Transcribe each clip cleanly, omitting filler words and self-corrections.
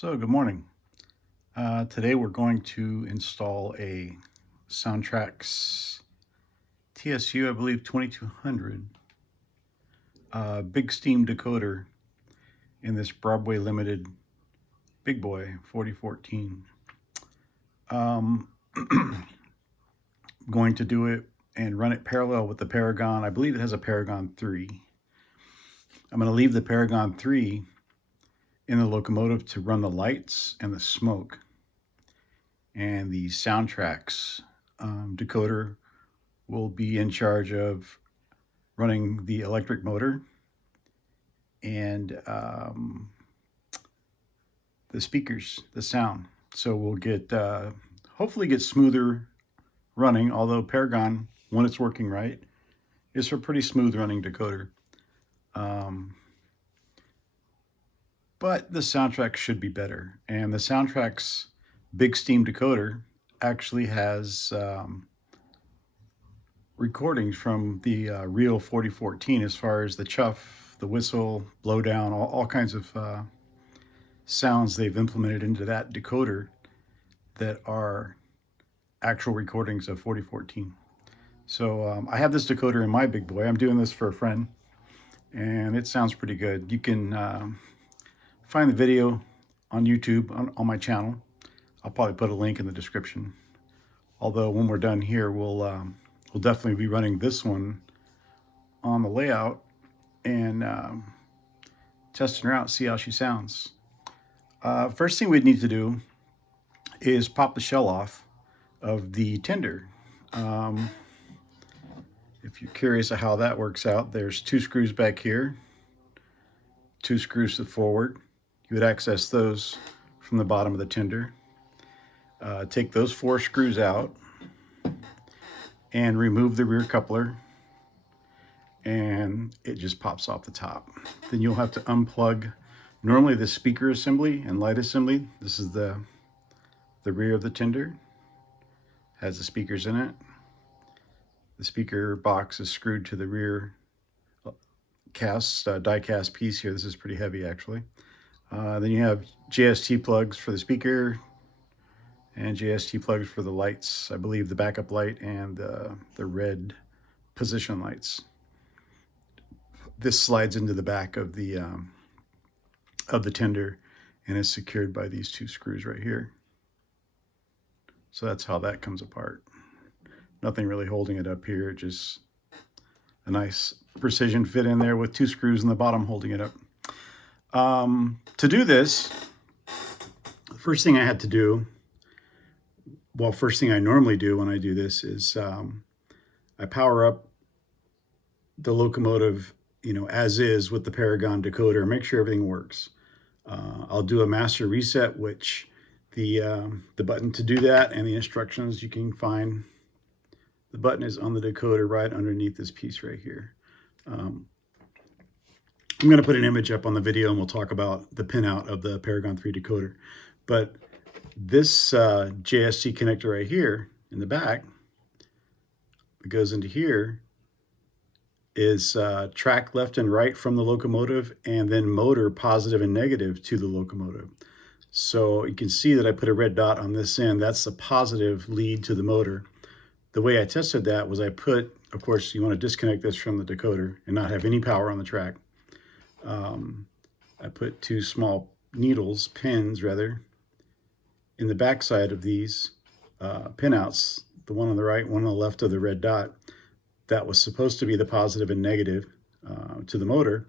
So, good morning. Today we're going to install a Soundtraxx TSU, I believe, 2200 Big Steam decoder in this Broadway Limited Big Boy 4014. I'm going to do it and run it parallel with the Paragon. I believe it has a Paragon 3. I'm going to leave the Paragon 3 in the locomotive to run the lights and the smoke. And the Soundtraxx decoder will be in charge of running the electric motor and the speakers, the sound. So we'll get hopefully get smoother running, although Paragon, when it's working right, is a pretty smooth running decoder. But the Soundtraxx should be better. And the Soundtraxx Big Steam decoder actually has recordings from the real 4014 as far as the chuff, the whistle, blowdown, all kinds of sounds they've implemented into that decoder that are actual recordings of 4014. So I have this decoder in my Big Boy. I'm doing this for a friend, and it sounds pretty good. You can find the video on YouTube on my channel. I'll probably put a link in the description. Although when we're done here, we'll definitely be running this one on the layout and testing her out, see how she sounds. First thing we'd need to do is pop the shell off of the tender. If you're curious of how that works out, there's 2 screws back here, 2 screws to forward. You would access those from the bottom of the tender. Take those 4 screws out and remove the rear coupler, and it just pops off the top. Then you'll have to unplug normally the speaker assembly and light assembly. This is the rear of the tender, has the speakers in it. The speaker box is screwed to the rear cast, die cast piece here. This is pretty heavy actually. Then you have JST plugs for the speaker and JST plugs for the lights. I believe the backup light and the red position lights. This slides into the back of the tender and is secured by these 2 screws right here. So that's how that comes apart. Nothing really holding it up here, just a nice precision fit in there with 2 screws in the bottom holding it up. To do this, the first thing I had to do, well, first thing I normally do when I do this is I power up the locomotive, as is with the Paragon decoder, make sure everything works. I'll do a master reset, which the button to do that and the instructions you can find. The button is on the decoder right underneath this piece right here. I'm going to put an image up on the video and we'll talk about the pinout of the Paragon 3 decoder. But this JST connector right here in the back that goes into here is track left and right from the locomotive, and then motor positive and negative to the locomotive. So you can see that I put a red dot on this end. That's the positive lead to the motor. The way I tested that was I put, of course, you want to disconnect this from the decoder and not have any power on the track. I put 2 small pins rather, in the back side of these pinouts, the one on the right, one on the left of the red dot. That was supposed to be the positive and negative to the motor.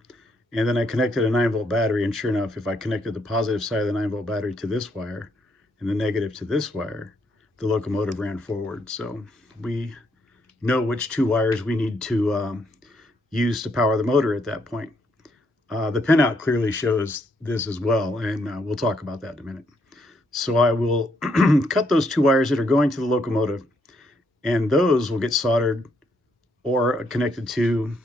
And then I connected a 9-volt battery, and sure enough, if I connected the positive side of the 9-volt battery to this wire and the negative to this wire, the locomotive ran forward. So we know which 2 wires we need to use to power the motor at that point. The pinout clearly shows this as well, and we'll talk about that in a minute. So I will cut those 2 wires that are going to the locomotive, and those will get soldered or connected to,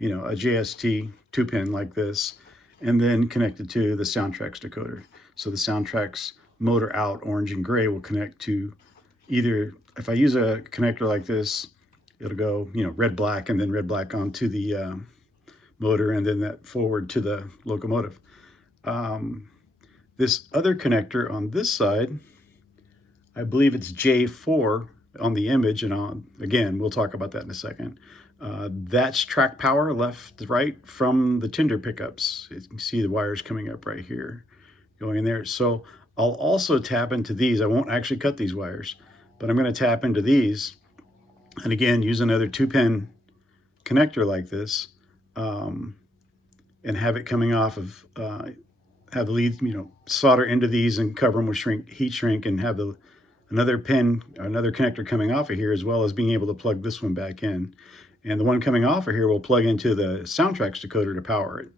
a JST 2-pin like this, and then connected to the Soundtraxx decoder. So the Soundtraxx motor out, orange and gray, will connect to either, if I use a connector like this, it'll go, red, black, and then red, black onto the motor, and then that forward to the locomotive. This other connector on this side, I believe it's J4 on the image, and again, we'll talk about that in a second. That's track power left to right from the Tinder pickups. You can see the wires coming up right here, going in there. So I'll also tap into these. I won't actually cut these wires, but I'm going to tap into these, and again, use another 2-pin connector like this, and have it coming off of, have the lead, solder into these and cover them with heat shrink, and have another connector coming off of here, as well as being able to plug this one back in. And the one coming off of here will plug into the Soundtraxx decoder to power it.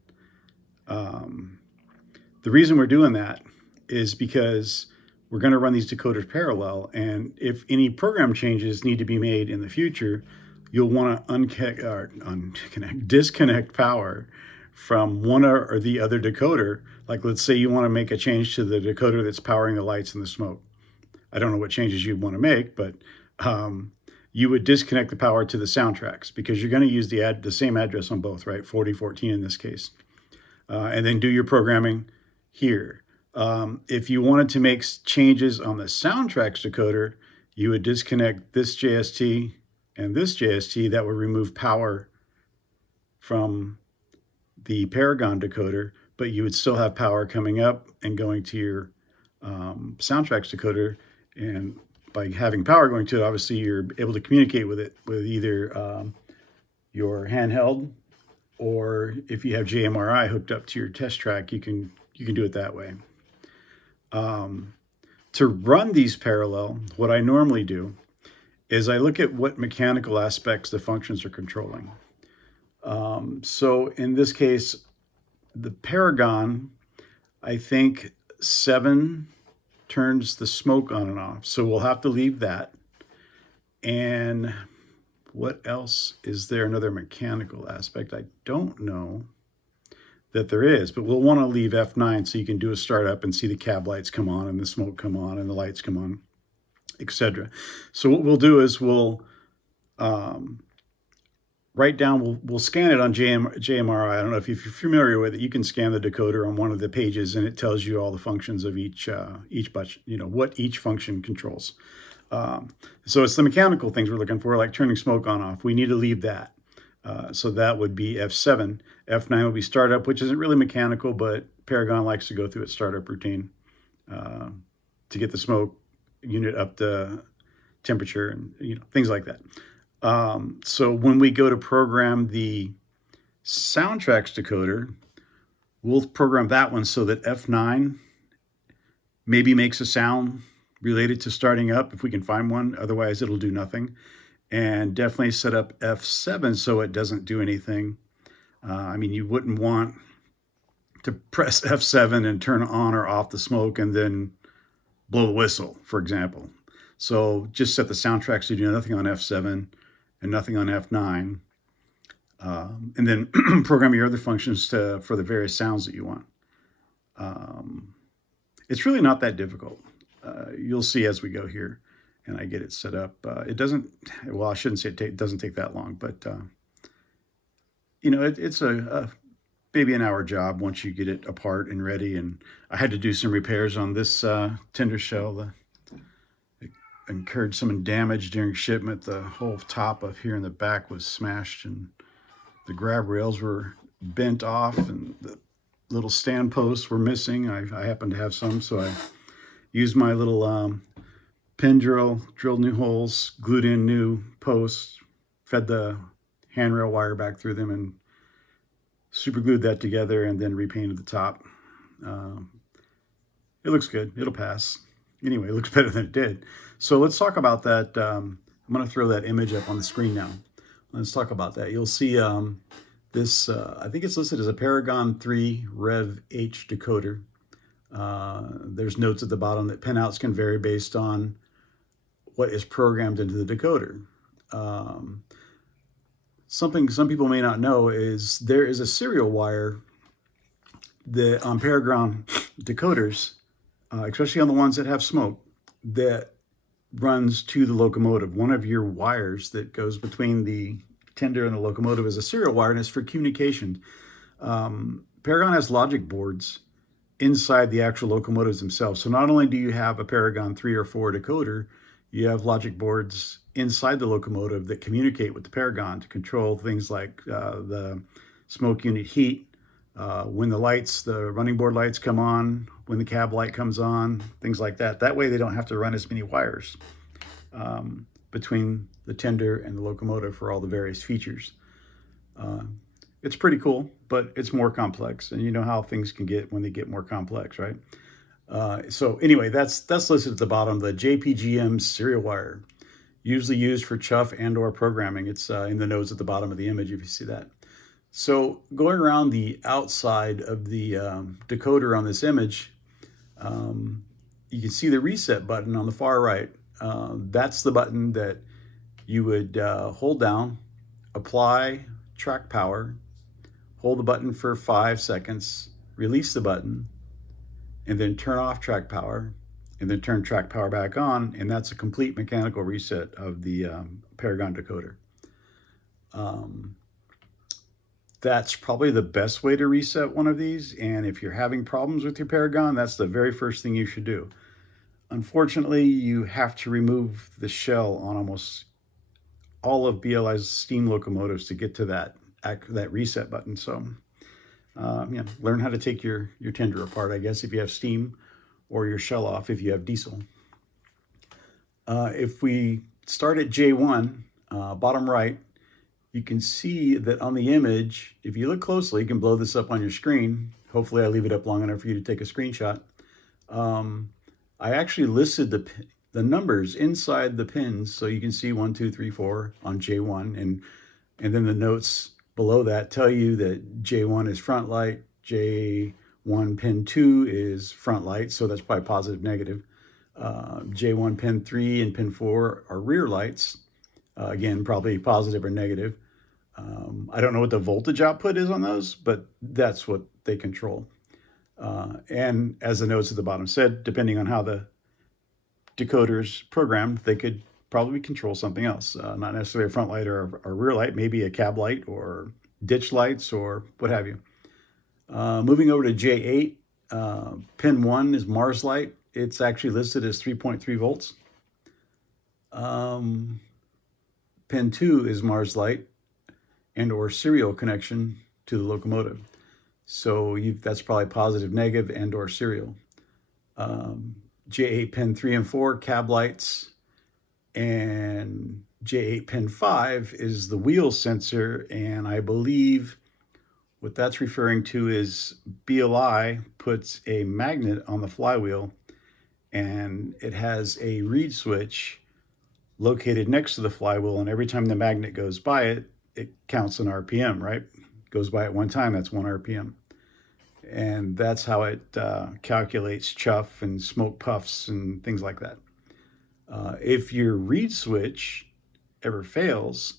The reason we're doing that is because we're going to run these decoders parallel, and if any program changes need to be made in the future, you'll want to disconnect power from one or the other decoder. Like, let's say you want to make a change to the decoder that's powering the lights and the smoke. I don't know what changes you'd want to make, but you would disconnect the power to the Soundtraxx, because you're going to use the same address on both, right? 4014 in this case. And then do your programming here. If you wanted to make changes on the Soundtraxx decoder, you would disconnect this JST and this JST. That would remove power from the Paragon decoder, but you would still have power coming up and going to your Soundtraxx decoder. And by having power going to it, obviously you're able to communicate with it with either your handheld, or if you have JMRI hooked up to your test track, you can do it that way. To run these parallel, what I normally do is I look at what mechanical aspects the functions are controlling. So in this case, the Paragon, I think 7 turns the smoke on and off. So we'll have to leave that. And what else is there? Another mechanical aspect? I don't know that there is, but we'll want to leave F9 so you can do a startup and see the cab lights come on and the smoke come on and the lights come on, etc. So what we'll do is we'll write down, we'll scan it on JMRI. I don't know if you're familiar with it. You can scan the decoder on one of the pages, and it tells you all the functions of each bunch, what each function controls. So it's the mechanical things we're looking for, like turning smoke on off. We need to leave that. So that would be F7. F9 would be startup, which isn't really mechanical, but Paragon likes to go through its startup routine to get the smoke unit up to temperature and things like that. So when we go to program the Soundtraxx decoder, we'll program that one so that F9 maybe makes a sound related to starting up if we can find one. Otherwise, it'll do nothing. And definitely set up F7 so it doesn't do anything. You wouldn't want to press F7 and turn on or off the smoke and then blow the whistle, for example. So just set the Soundtraxx to do nothing on F7 and nothing on F9. And then program your other functions for the various sounds that you want. It's really not that difficult. You'll see as we go here and I get it set up. It doesn't, well, I shouldn't say it doesn't take that long, but it's a maybe an hour job once you get it apart and ready. And I had to do some repairs on this tinder shell. It incurred some damage during shipment. The whole top of here in the back was smashed, and the grab rails were bent off, and the little stand posts were missing. I happen to have some, so I used my little pin drill, drilled new holes, glued in new posts, fed the handrail wire back through them, and super glued that together, and then repainted the top. It looks good. It'll pass. Anyway, it looks better than it did. So let's talk about that. I'm going to throw that image up on the screen now. Let's talk about that. You'll see this, I think it's listed as a Paragon 3 Rev H decoder. There's notes at the bottom that pinouts can vary based on what is programmed into the decoder. Something some people may not know is there is a serial wire that on Paragon decoders, especially on the ones that have smoke, that runs to the locomotive. One of your wires that goes between the tender and the locomotive is a serial wire, and it's for communication. Paragon has logic boards inside the actual locomotives themselves. So not only do you have a Paragon 3 or 4 decoder, you have logic boards inside the locomotive that communicate with the Paragon to control things like the smoke unit heat, when the lights, the running board lights come on, when the cab light comes on, things like that. That way they don't have to run as many wires between the tender and the locomotive for all the various features. It's pretty cool, but it's more complex, and you know how things can get when they get more complex, right? So anyway, that's listed at the bottom, the JPGM serial wire, usually used for chuff and or programming. It's in the nodes at the bottom of the image if you see that. So going around the outside of the decoder on this image, you can see the reset button on the far right. That's the button that you would hold down, apply track power, hold the button for 5 seconds, release the button, and then turn off track power, and then turn track power back on, and that's a complete mechanical reset of the Paragon decoder. That's probably the best way to reset one of these, and if you're having problems with your Paragon, that's the very first thing you should do. Unfortunately, you have to remove the shell on almost all of BLI's steam locomotives to get to that reset button. So yeah, learn how to take your tender apart, I guess, if you have steam, or your shell off if you have diesel. If we start at J1, bottom right, you can see that on the image, if you look closely, you can blow this up on your screen. Hopefully I leave it up long enough for you to take a screenshot. I actually listed the numbers inside the pins, so you can see 1, 2, 3, 4 on J1, and then the notes below that tell you that J1 is front light, J1 pin 2 is front light, so that's probably positive, negative. J1 pin 3 and pin 4 are rear lights, again, probably positive or negative. I don't know what the voltage output is on those, but that's what they control. And as the notes at the bottom said, depending on how the decoder's programmed, they could probably control something else, not necessarily a front light or a rear light, maybe a cab light or ditch lights or what have you. Moving over to J8, pin 1 is Mars light. It's actually listed as 3.3 volts. Pin 2 is Mars light and or serial connection to the locomotive. So that's probably positive, negative, and or serial. J8 pin 3 and 4, cab lights, and J8 pin 5 is the wheel sensor, and I believe what that's referring to is BLI puts a magnet on the flywheel, and it has a reed switch located next to the flywheel, and every time the magnet goes by it, it counts an RPM, right? Goes by it one time, that's 1 RPM. And that's how it calculates chuff and smoke puffs and things like that. If your reed switch ever fails,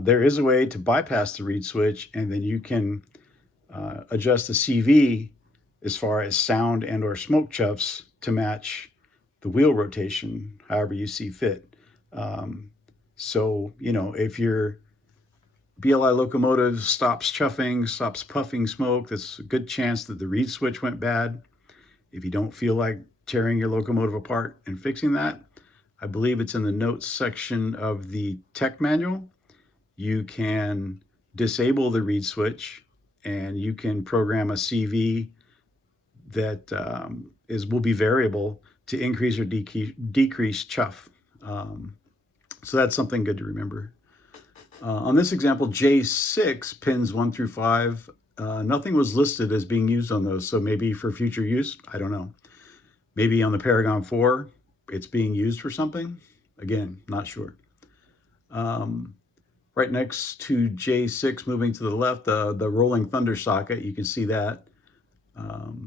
there is a way to bypass the reed switch, and then you can adjust the CV as far as sound and or smoke chuffs to match the wheel rotation, however you see fit. So, you know, if your BLI locomotive stops chuffing, stops puffing smoke, there's a good chance that the reed switch went bad. If you don't feel like tearing your locomotive apart and fixing that, I believe it's in the notes section of the tech manual. You can disable the reed switch, and you can program a CV that will be variable to increase or decrease chuff. So that's something good to remember. On this example, J6 pins 1 through 5, nothing was listed as being used on those, so maybe for future use, I don't know. Maybe on the Paragon 4, it's being used for something. Again, not sure. Right next to J6, moving to the left, the Rolling Thunder socket, you can see that.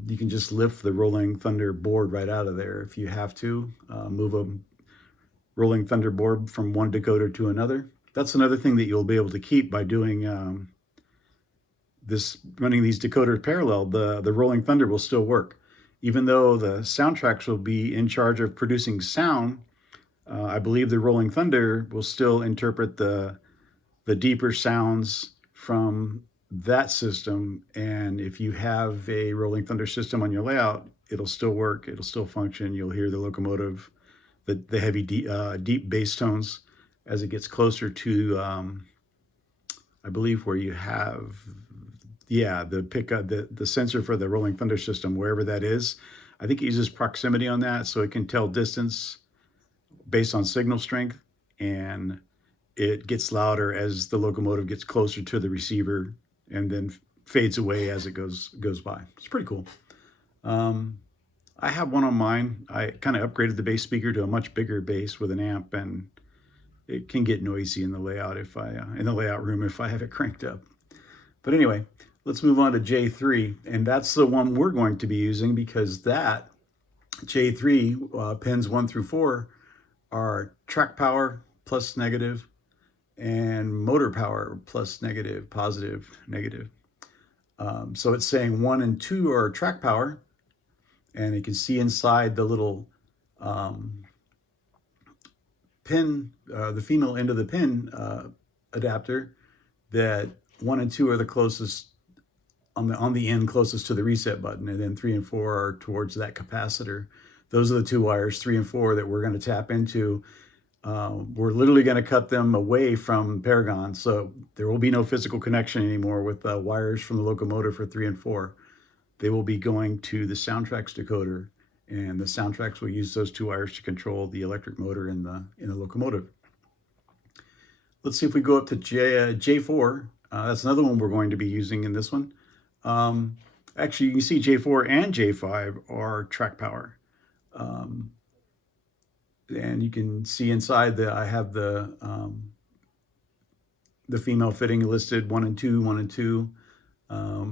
You can just lift the Rolling Thunder board right out of there if you have to. Move a Rolling Thunder board from one decoder to another. That's another thing that you'll be able to keep by doing running these decoders parallel. The Rolling Thunder will still work. Even though the Soundtraxx will be in charge of producing sound, I believe the Rolling Thunder will still interpret the deeper sounds from that system. And if you have a Rolling Thunder system on your layout, it'll still work. It'll still function. You'll hear the locomotive, the heavy, deep bass tones as it gets closer to, I believe, where you have, yeah, the pickup, the sensor for the Rolling Thunder system, wherever that is. I think it uses proximity on that, so it can tell distance based on signal strength, and it gets louder as the locomotive gets closer to the receiver, and then fades away as it goes by. It's pretty cool. I have one on mine. I kind of upgraded the bass speaker to a much bigger bass with an amp, and it can get noisy in the layout in the layout room if I have it cranked up. But anyway, let's move on to J3, and that's the one we're going to be using, because that J3 pins 1 through 4 are track power plus negative and motor power plus negative, positive, negative. So it's saying 1 and 2 are track power, and you can see inside the little pin, the female end of the pin adapter, that 1 and 2 are the closest on the end closest to the reset button, and then 3 and 4 are towards that capacitor. Those are the two wires, 3 and 4, that we're going to tap into. We're literally going to cut them away from Paragon, so there will be no physical connection anymore with wires from the locomotive for 3 and 4. They will be going to the Soundtraxx decoder, and the Soundtraxx will use those two wires to control the electric motor in the locomotive. Let's see if we go up to J4. That's another one we're going to be using in this one. Actually, you can see J4 and J5 are track power. And you can see inside that I have the female fitting listed 1 and 2, 1 and 2,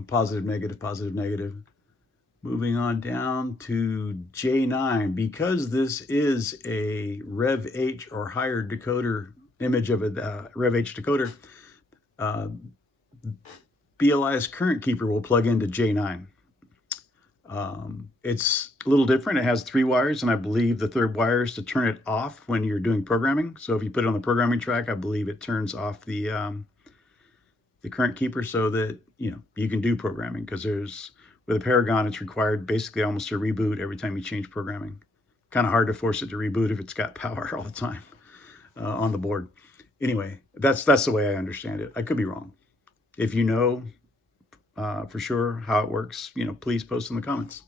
positive, negative, positive, negative. Moving on down to J9, because this is a Rev H or higher decoder, image of a Rev H decoder, BLI's current keeper will plug into J9. It's a little different. It has 3 wires, and I believe the third wire is to turn it off when you're doing programming. So if you put it on the programming track, I believe it turns off the current keeper so that you can do programming, because with a Paragon, it's required basically almost to reboot every time you change programming. Kind of hard to force it to reboot if it's got power all the time on the board. Anyway, that's the way I understand it. I could be wrong. If you know for sure how it works, please post in the comments.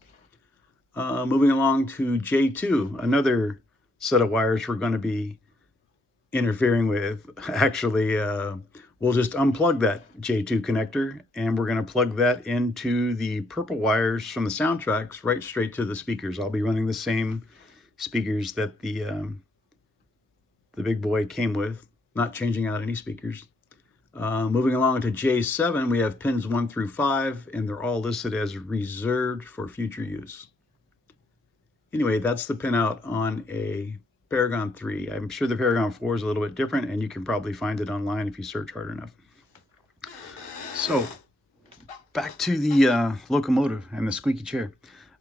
Moving along to J2, another set of wires we're going to be interfering with. Actually, we'll just unplug that J2 connector, and we're going to plug that into the purple wires from the Soundtraxx right straight to the speakers. I'll be running the same speakers that the Big Boy came with, not changing out any speakers. Moving along to J7, we have pins 1 through 5, and they're all listed as reserved for future use. Anyway, that's the pinout on a Paragon 3. I'm sure the Paragon 4 is a little bit different, and you can probably find it online if you search hard enough. So, back to the locomotive and the squeaky chair.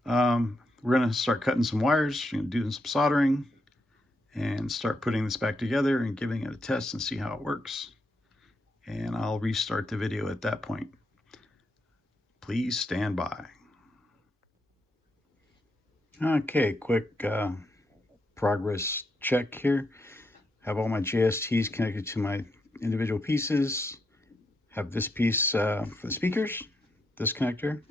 We're going to start cutting some wires, doing some soldering, and start putting this back together and giving it a test and see how it works. And I'll restart the video at that point. Please stand by. Okay, quick progress check here. Have all my JSTs connected to my individual pieces. Have this piece for the speakers, this connector,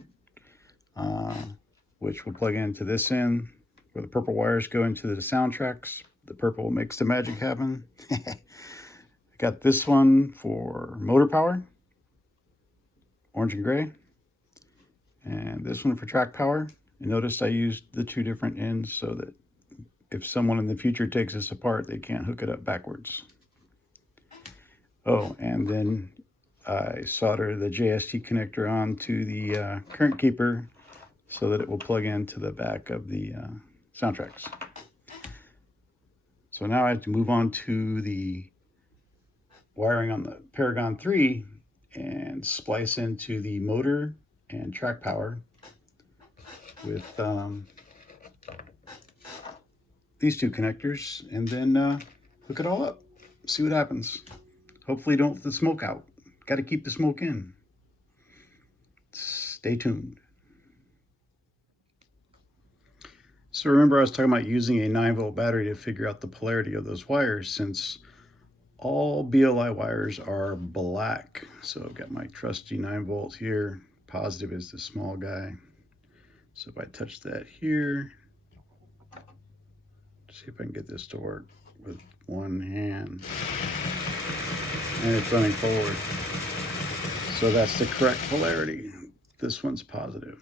which will plug into this end, where the purple wires go into the Soundtraxx. The purple makes the magic happen. Got this one for motor power, orange and gray, and this one for track power. And notice I used the 2 different ends so that if someone in the future takes this apart, they can't hook it up backwards. Oh, and then I solder the JST connector onto the current keeper so that it will plug into the back of the Soundtraxx. So now I have to move on to the wiring on the Paragon 3 and splice into the motor and track power with these 2 connectors, and then hook it all up, see what happens. Hopefully don't let the smoke out. Got to keep the smoke in. Stay tuned. So remember I was talking about using a 9-volt battery to figure out the polarity of those wires, since all BLI wires are black. So I've got my trusty 9-volt here. Positive is the small guy. So if I touch that here, see if I can get this to work with one hand. And it's running forward. So that's the correct polarity. This one's positive.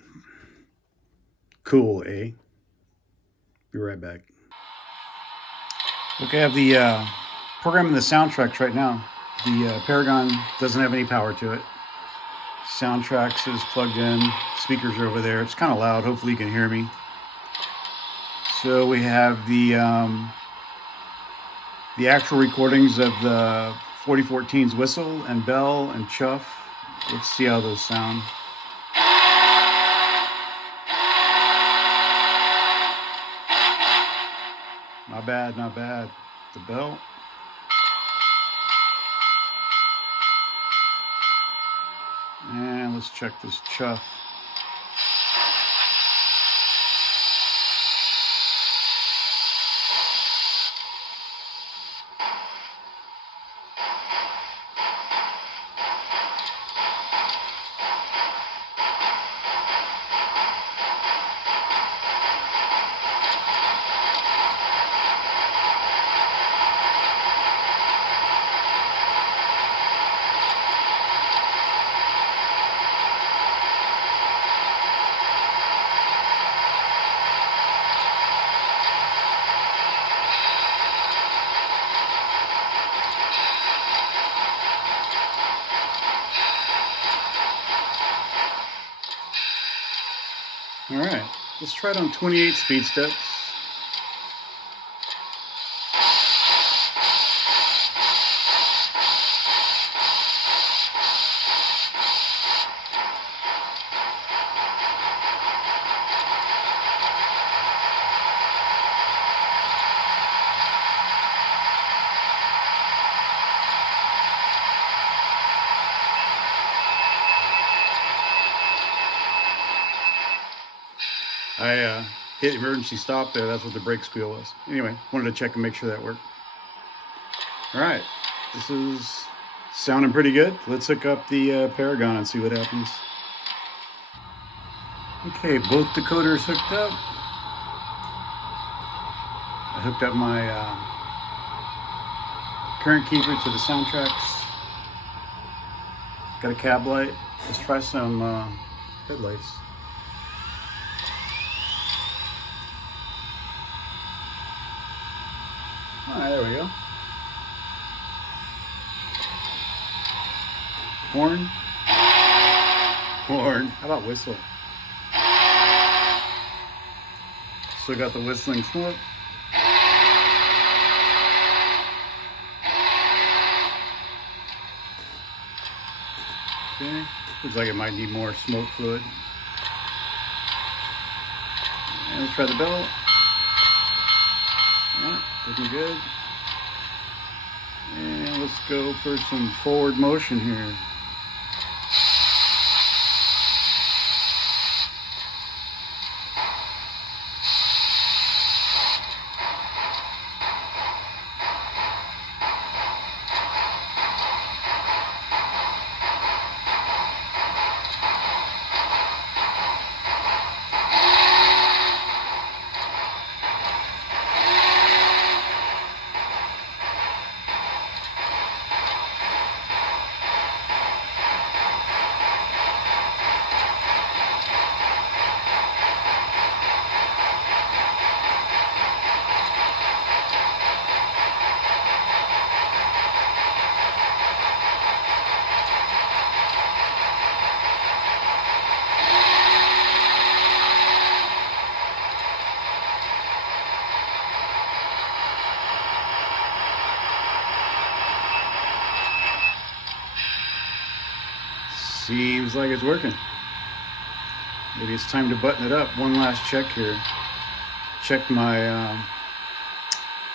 Cool, eh? Be right back. Okay, I have the program in the Soundtraxx right now. The Paragon doesn't have any power to it. Soundtraxx is plugged in. Speakers are over there. It's kind of loud. Hopefully you can hear me. So we have the actual recordings of the 4014's Whistle and Bell and Chuff. Let's see how those sound. Not bad, not bad. The bell. And let's check this Chuff. All right, let's try it on 28 speed steps. I hit emergency stop there. That's what the brake squeal was. Anyway, wanted to check and make sure that worked. All right, this is sounding pretty good. Let's hook up the Paragon and see what happens. Okay, both decoders hooked up. I hooked up my current keeper to the Soundtraxx. Got a cab light. Let's try some headlights. All right, there we go. Horn. Horn. How about whistle? Still got the whistling smoke. Okay. Looks like it might need more smoke fluid. And let's try the bell. Yeah, looking good. And let's go for some forward motion here. Seems like it's working. Maybe it's time to button it up. One last check here. Check my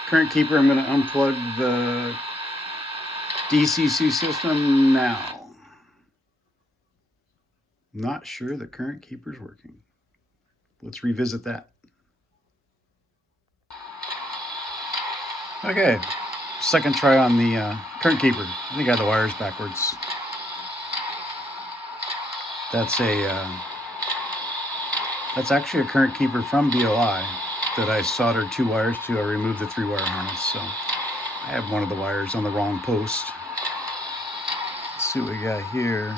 current keeper. I'm going to unplug the DCC system now. Not sure the current keeper's working. Let's revisit that. Okay, second try on the current keeper. I think I had the wires backwards. That's actually a current keeper from BLI that I soldered 2 wires to. I removed the 3-wire harness, so I have one of the wires on the wrong post. Let's see what we got here.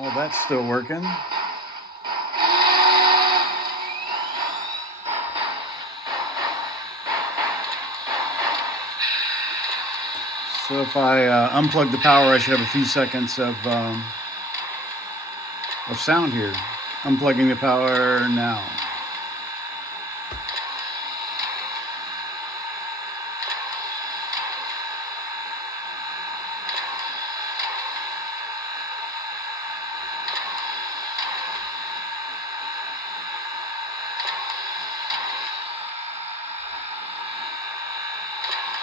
Oh, that's still working. So if I unplug the power, I should have a few seconds of sound here. Unplugging the power now.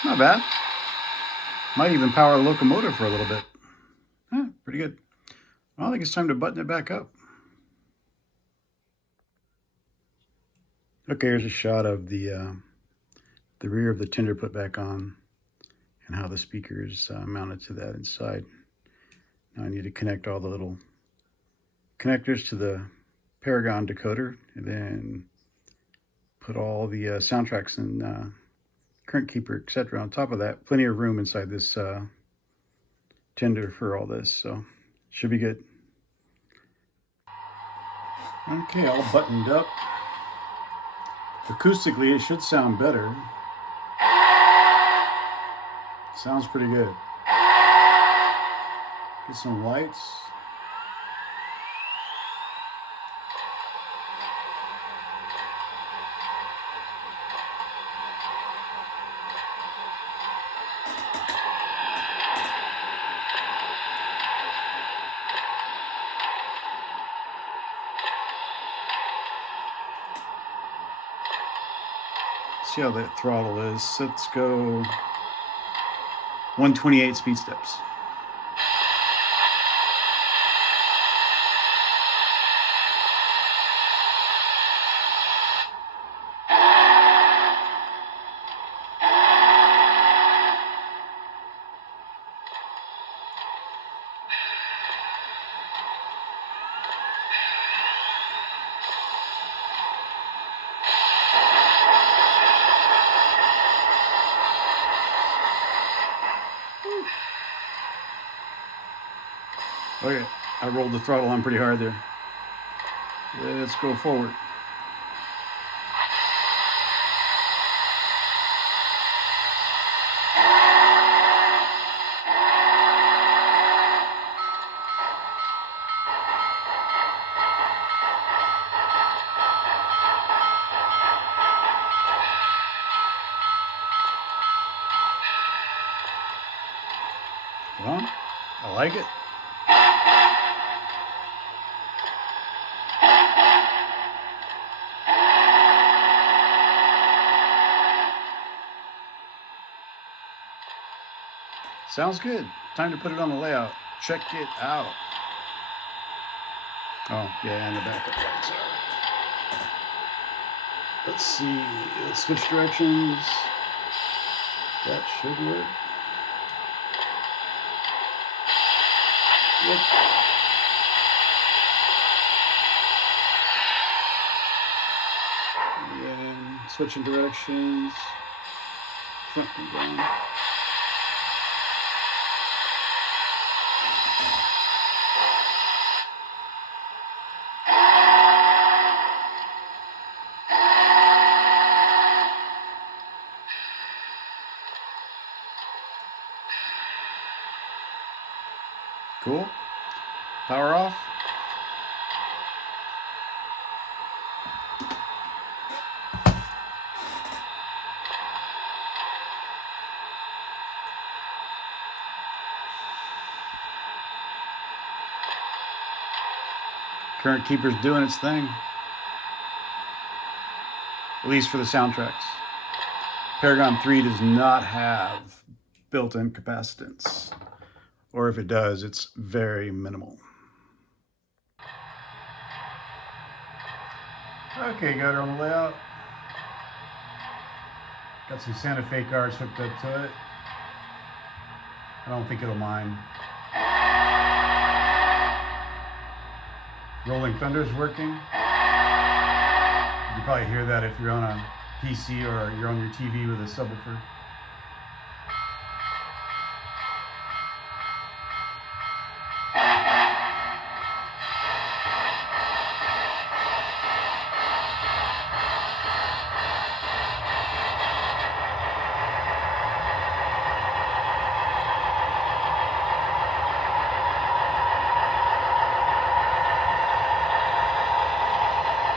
Not bad. Might even power a locomotive for a little bit. Pretty good. Well, I think it's time to button it back up. Okay, here's a shot of the rear of the tender put back on and how the speaker is mounted to that inside. Now I need to connect all the little connectors to the Paragon decoder and then put all the Soundtraxx and current keeper, etc. on top of that. Plenty of room inside this tender for all this, so should be good. Okay, all buttoned up. Acoustically, it should sound better. Sounds pretty good. Get some lights. See how that throttle is. Let's go 128 speed steps. Okay, I rolled the throttle on pretty hard there. Let's go forward. Well, I like it. Sounds good. Time to put it on the layout. Check it out. Oh, yeah, and the backup lights are. Let's see. Let's switch directions. That should work. Yep. And then switching directions. Front and down. Cool. Power off. Current keeper's doing its thing. At least for the Soundtraxx. Paragon 3 does not have built-in capacitance, or if it does, it's very minimal. Okay, got her on the layout. Got some Santa Fe cards hooked up to it. I don't think it'll mind. Rolling Thunder's working. You probably hear that if you're on a PC or you're on your TV with a subwoofer.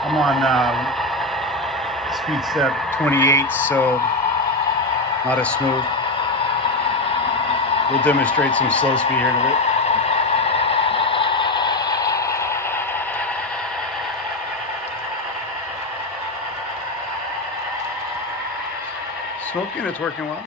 I'm on speed step 28, so not as smooth. We'll demonstrate some slow speed here in a bit. Smoking, it's working well.